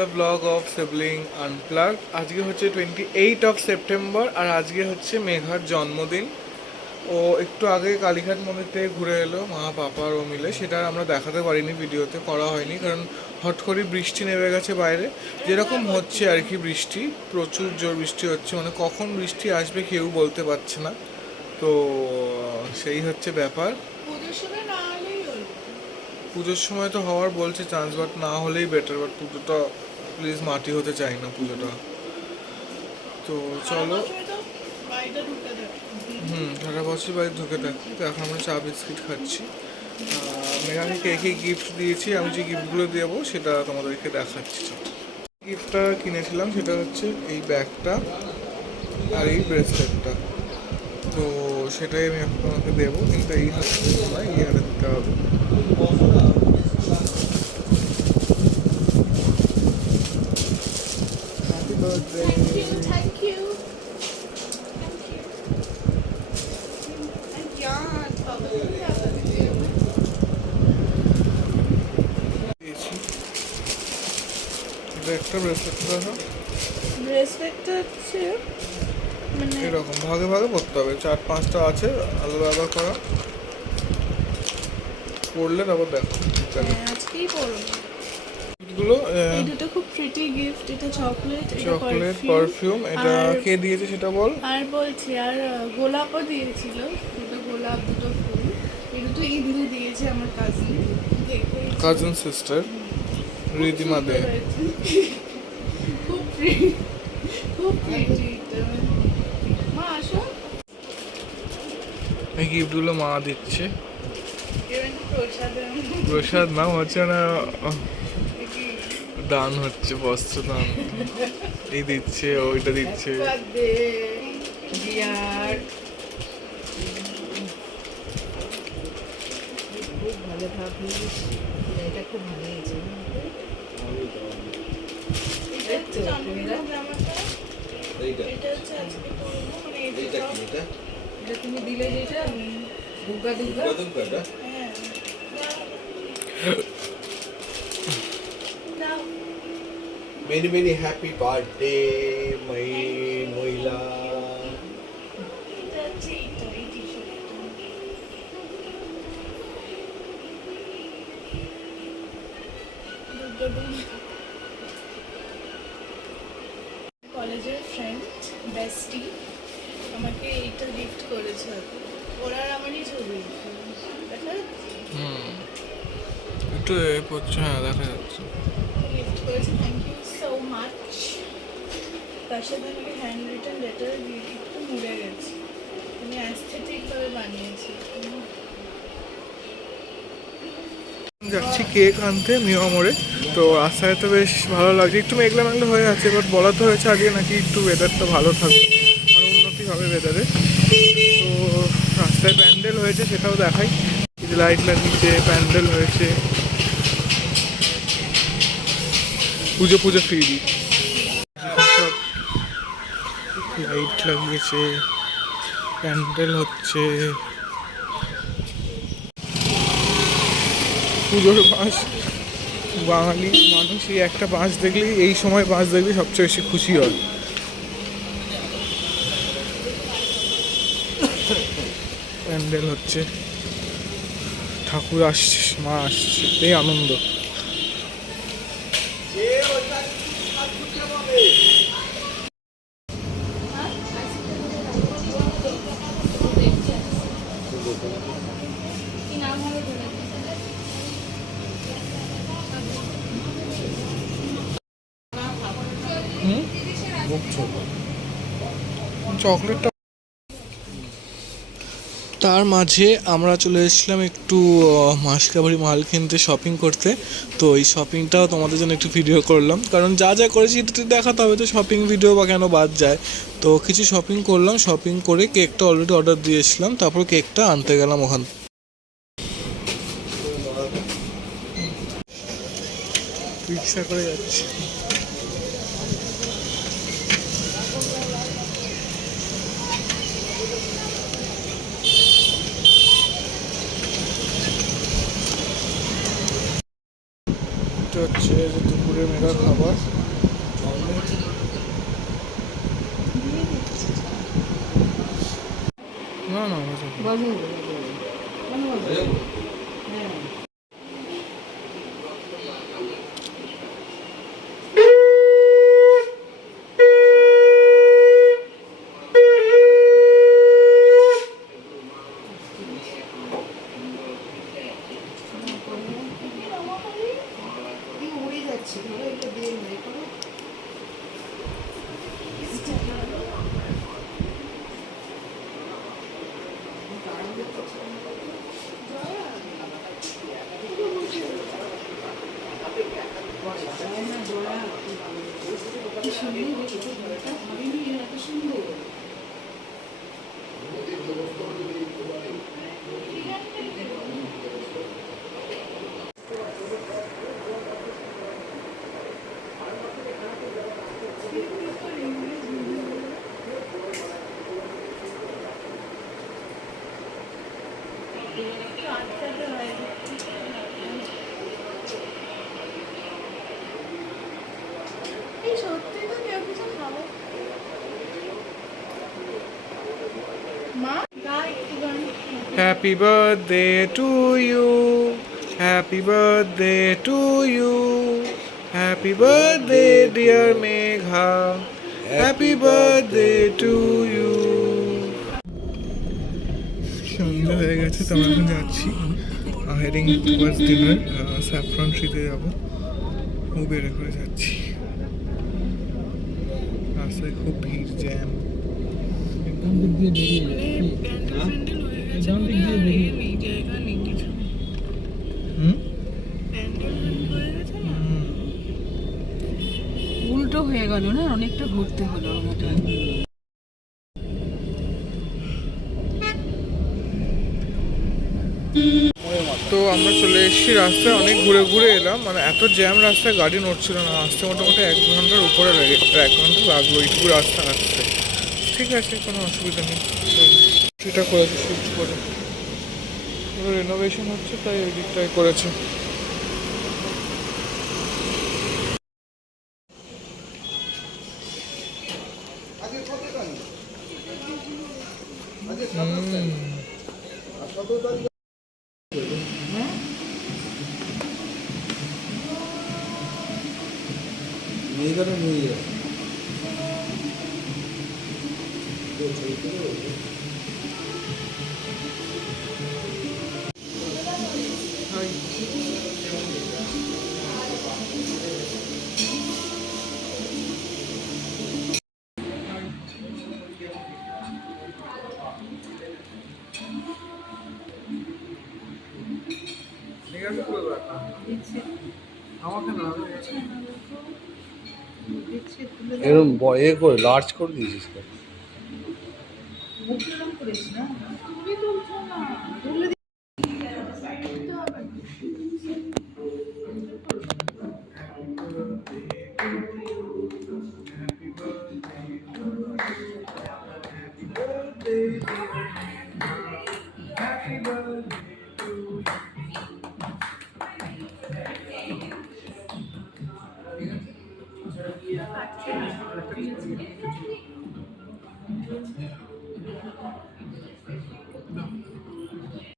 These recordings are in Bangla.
another vlog of Sibling Unplugged. আজকে হচ্ছে 28 অফ সেপ্টেম্বর আর আজকে হচ্ছে মেঘার জন্মদিন। ও একটু আগে কালীঘাট মন্দির ঘুরে এলো মা পাপা ও মিলে, সেটা আমরা দেখাতে পারিনি, ভিডিওতে করা হয়নি কারণ হট করে বৃষ্টি নেমে গেছে বাইরে। যেরকম হচ্ছে আর কি, বৃষ্টি প্রচুর জোর বৃষ্টি হচ্ছে, মানে কখন বৃষ্টি আসবে কেউ বলতে পারছে না। তো সেই হচ্ছে ব্যাপার। পুজোর সময় তো হওয়ার বলছে চান্স, বাট না হলেই বেটার। বাট পুজোটা প্লিজ মাটি হতে চাই না পুজোটা। তো চলো, সারা বছর বাড়ি ঢুকে থাকি। তো এখন আমরা চা বিস্কিট খাচ্ছি। মেঘাকে কে কে গিফট দিয়েছি, আমি যে গিফটগুলো দেবো সেটা তোমাদেরকে দেখাচ্ছি। গিফটটা কিনেছিলাম সেটা হচ্ছে এই ব্যাগটা আর এই ব্রেসলেটটা। তো সেটাই আমি এখন তোমাকে দেবো, কিন্তু এই হাতে নয়, এই হাতে দিতে হবে। Thank you. এটা একটা ব্রেসলেট দেখো, ব্রেসলেটটা হচ্ছে মানে এরকম ভাগে ভাগে পড়তে হবে, 4-5টা আছে আলাদা আলাদা করা, পড়লে তারপর দেখো আজকেই পরবো। গিফটগুলো এই দুটো খুব প্রিটি গিফট। এটা চকলেট, এটা চকলেট, পারফিউম। এটা কে দিয়েছে সেটা বল। আর বলছি, আর গোলাপও দিয়েছিল, দুটো গোলাপ, দুটো ফুল। এই দুটো ইদলি দিয়েছে আমার কাজিন সিস্টার রিদিমা দে। খুব প্রিটি, খুব প্রিটি। মা আসো। এই গিফটগুলো মা দিচ্ছে। প্রসাদ নাম হচ্ছে না, দান হচ্ছে, বস্ত্র দান। এই দিচ্ছে, ওইটা দিচ্ছে। খুব ভালো ভাবি, এটা খুব ভালো হয়েছে। এটা তুমি দিলে যেটা Durga Durga. Many many happy birthday, my Moila. কলেজের ফ্রেন্ড বেস্টি আমাকে এইটা গিফট করেছে। ওরা আর আমারই ছবি দেখা একটু পড়ছে, হ্যাঁ দেখা যাচ্ছে। গিফট করেছে, থ্যাংক ইউ সো মাচ। তার সাথে আমাকে হ্যান্ড রিটেন লেটার দিয়ে একটু মুড়ে গেছে, আমি অ্যাস্থেটিকভাবে বানিয়েছি। যাচ্ছি কেক আনতে মিয়া মোড়ে। তো রাস্তায় তো বেশ ভালো লাগছে, একটু মেঘলা মেঘলা হয়ে আছে, বাট বলা তো হয়েছে আজকে নাকি একটু ওয়েদারটা ভালো থাকবে, মানে উন্নতি হবে ওয়েদারে। তো রাস্তায় প্যান্ডেল হয়েছে সেটাও দেখাই, লাইট লাগিয়েছে, প্যান্ডেল হয়েছে, পুজো ফিরি সব লাইট লাগিয়েছে, প্যান্ডেল হচ্ছে। পুজোর বাঁশ, বাঙালি মানুষ এই একটা বাঁশ দেখলেই, এই সময় বাঁশ দেখলেই সবচেয়ে বেশি খুশি হয়। প্যান্ডেল হচ্ছে, ঠাকুর আসছে, মা আসছে, এই আনন্দ। চকলেটটা তার মাঝে আমরা চলে এসেছিলাম একটু মাসকাবাড়ি মাল কিনতে, শপিং করতে। তো এই শপিংটাও তোমাদের জন্য একটু ভিডিও করলাম, কারণ যা যা করেছি এটা দেখাতে হবে, তো শপিং ভিডিও বা কেন বাদ যায়। তো কিছু শপিং করলাম, শপিং করে কেকটা অলরেডি অর্ডার দিয়েছিলাম, তারপর কেকটা আনতে গেলাম ওখান। রিক্সা করে যাচ্ছি। এটা হচ্ছে যে দুপুরের মেঘা খাবার। দিয়ে দিচ্ছি। না না আমার জন্য। হ্যাঁ। উড়ে যাচ্ছে ধরো এটা দিয়ে নেই করো। এই সত্যি তো কেউ কিছু খাবো মা গা একটু গান Happy birthday to you. Happy birthday to you. Happy birthday dear Megha. Happy birthday to you. সন্ধ্যা হয়ে গেছে তো আমরা এখন যাচ্ছি হেডিং টুয়ার্ডস ডিনার স্যাফরন ট্রিতে যাবো। ও বেড়ে করে যাচ্ছি, রাস্তায় খুব ভিড় জ্যাম। উল্টো হয়ে গেল না, অনেকটা ঘুরতে হলো আমাদের। তো আমরা চলে এসেছি, রাস্তায় অনেক ঘুরে ঘুরে এলাম, মানে এত জ্যাম রাস্তায় গাড়ি নড়ছিল না, আসতে মোটামুটি 1 ঘন্টার উপরে লাগে, 1 ঘন্টা লাগলো এইটুকু রাস্তা আসতে। ঠিক আছে, কোনো অসুবিধা নেই। সেটা করেছে শিফট করে, রেনোভেশন হচ্ছে তাই ওই দিকটাই করেছে। মেয়েখানে নিয়ে যায় এরকম এ করে লার্জ করে দিয়েছিস তো।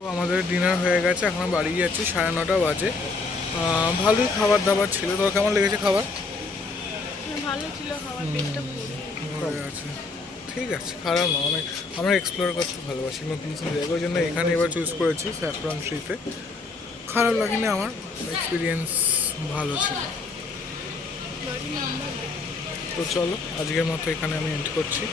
তো আমাদের ডিনার হয়ে গেছে, এখন বাড়ি যাচ্ছি, 9:30 বাজে। ভালোই খাবার দাবার ছিল। তোর কেমন লেগেছে খাবার? ভালো ছিল খাবার, পেটটা ভরে আছে, ঠিক আছে, খারাপ না। অনেক আমরা এক্সপ্লোর করতে ভালোবাসি নতুন নতুন জায়গা, ওই জন্য এখানে এবার চুজ করেছি স্যাফরন ট্রিতে। খারাপ লাগেনি আমার, এক্সপিরিয়েন্স ভালো ছিল। তো চলো, আজকের মতো এখানে আমি এন্ড করছি।